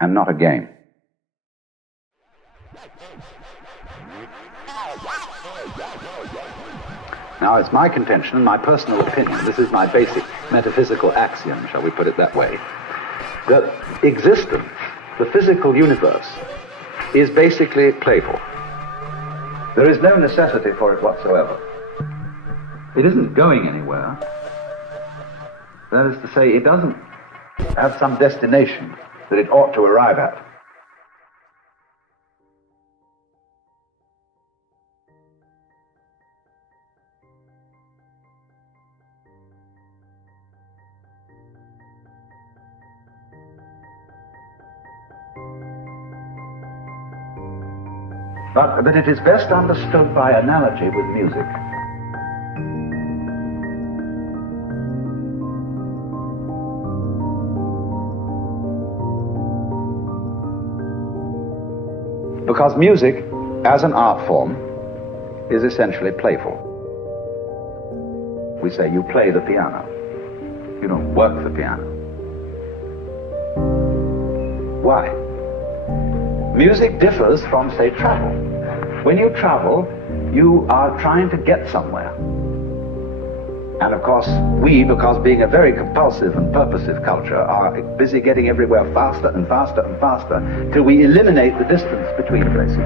and not a game. Now, it's my contention, my personal opinion, this is my basic metaphysical axiom, shall we put it that way, that existence, the physical universe, is basically playful. There is no necessity for it whatsoever. It isn't going anywhere. That is to say, it doesn't have some destination that it ought to arrive at. But it is best understood by analogy with music. Because music, as an art form, is essentially playful. We say you play the piano. You don't work the piano. Why? Music differs from, say, travel. When you travel, you are trying to get somewhere. And of course, we, because being a very compulsive and purposive culture, are busy getting everywhere faster and faster and faster till we eliminate the distance between places.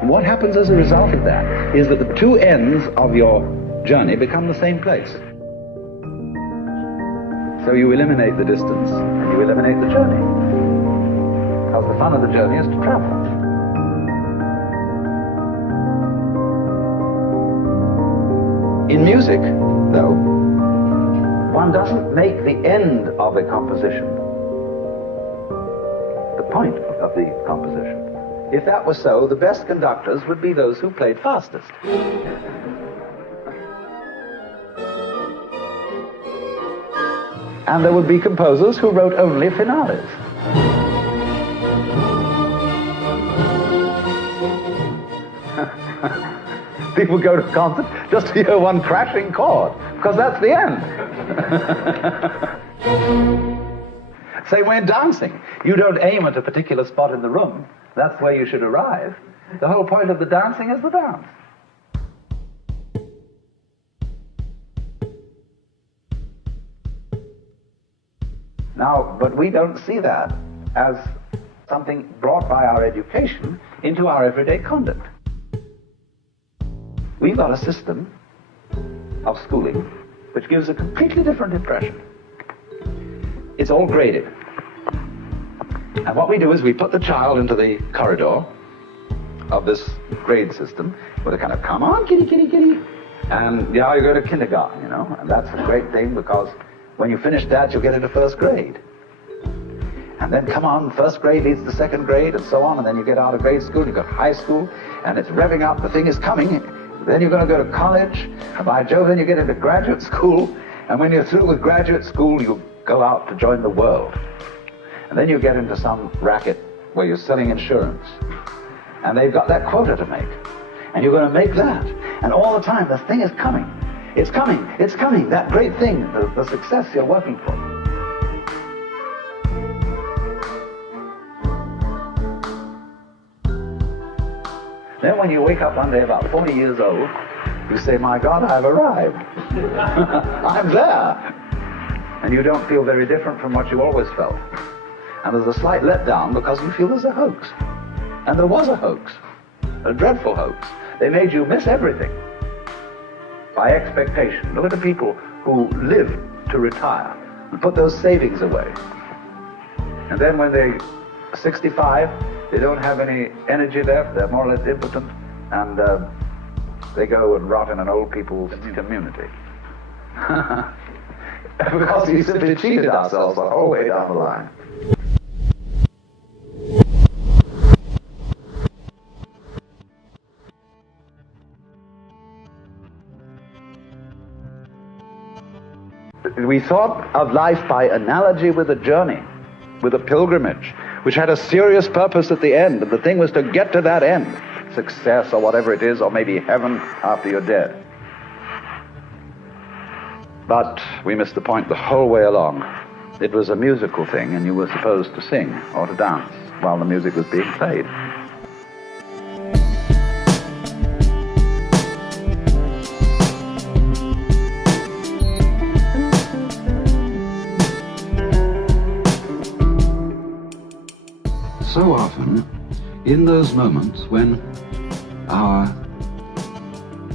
And what happens as a result of that is that the two ends of your journey become the same place. So you eliminate the distance and you eliminate the journey. Because the fun of the journey is to travel. In music, though, one doesn't make the end of a composition the point of the composition. If that was so, the best conductors would be those who played fastest. And there would be composers who wrote only finales. People go to a concert just to hear one crashing chord, because that's the end. Say, when dancing, you don't aim at a particular spot in the room. That's where you should arrive. The whole point of the dancing is the dance. Now, but we don't see that as something brought by our education into our everyday conduct. We've got a system of schooling which gives a completely different impression. It's all graded. And what we do is we put the child into the corridor of this grade system with a kind of, come on, kitty, kitty, kitty. And yeah, you go to kindergarten, you know, and that's a great thing because when you finish that, you'll get into first grade. And then, come on, first grade leads to second grade, and so on, and then you get out of grade school, you go to high school, and it's revving up, the thing is coming. Then you're going to go to college, and by Jove, then you get into graduate school, and when you're through with graduate school, you go out to join the world. And then you get into some racket where you're selling insurance, and they've got that quota to make, and you're going to make that. And all the time, the thing is coming. It's coming, it's coming, that great thing, the success you're working for. Then when you wake up one day about 40 years old, you say, my God, I've arrived. I'm there. And you don't feel very different from what you always felt. And there's a slight letdown because you feel there's a hoax. And there was a hoax, a dreadful hoax. They made you miss everything by expectation. Look at the people who live to retire and put those savings away. And then when they're 65, they don't have any energy left, they're more or less impotent, and they go and rot in an old people's community. Because we simply cheated ourselves the whole way down the line. We thought of life by analogy with a journey, with a pilgrimage, which had a serious purpose at the end, and the thing was to get to that end, success or whatever it is, or maybe heaven after you're dead. But we missed the point the whole way along. It was a musical thing, and you were supposed to sing or to dance while the music was being played. So often, in those moments when our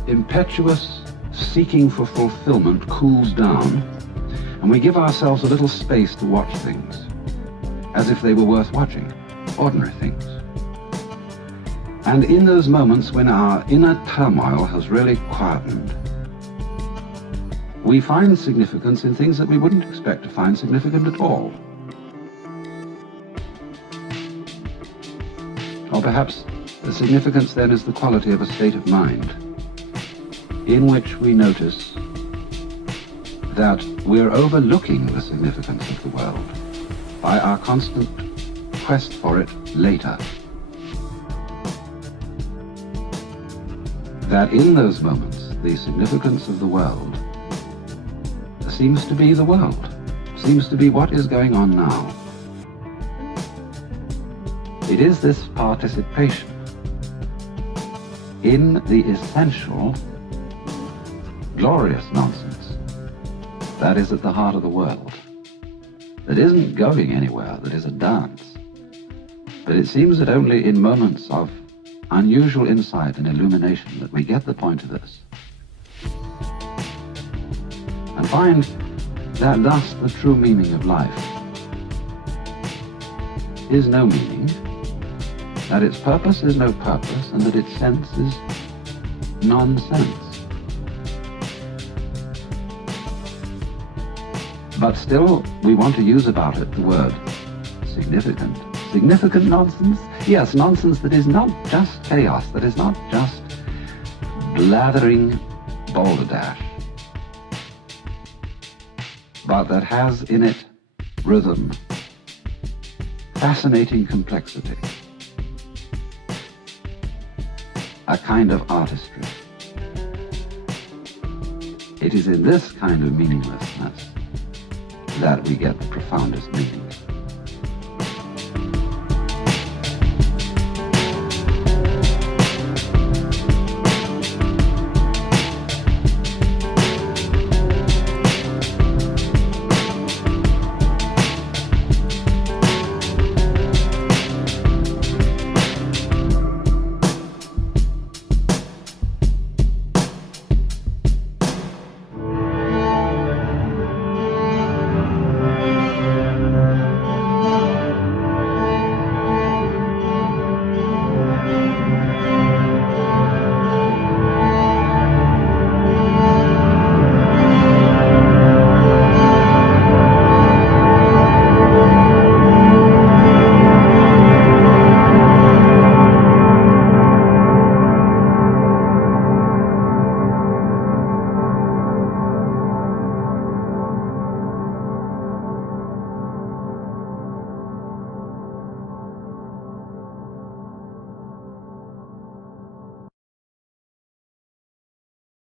impetuous seeking for fulfillment cools down, and we give ourselves a little space to watch things, as if they were worth watching, ordinary things. And in those moments when our inner turmoil has really quietened, we find significance in things that we wouldn't expect to find significant at all. Or perhaps the significance then is the quality of a state of mind in which we notice that we're overlooking the significance of the world by our constant quest for it later. That in those moments, the significance of the world seems to be the world, seems to be what is going on now. It is this participation in the essential, glorious nonsense that is at the heart of the world, that isn't going anywhere, that is a dance. But it seems that only in moments of unusual insight and illumination that we get the point of this, and find that thus the true meaning of life is no meaning, that its purpose is no purpose, and that its sense is nonsense. But still, we want to use about it the word significant. Significant nonsense? Yes, nonsense that is not just chaos, that is not just blathering balderdash, but that has in it rhythm, fascinating complexity, a kind of artistry. It is in this kind of meaninglessness that we get the profoundest meaning.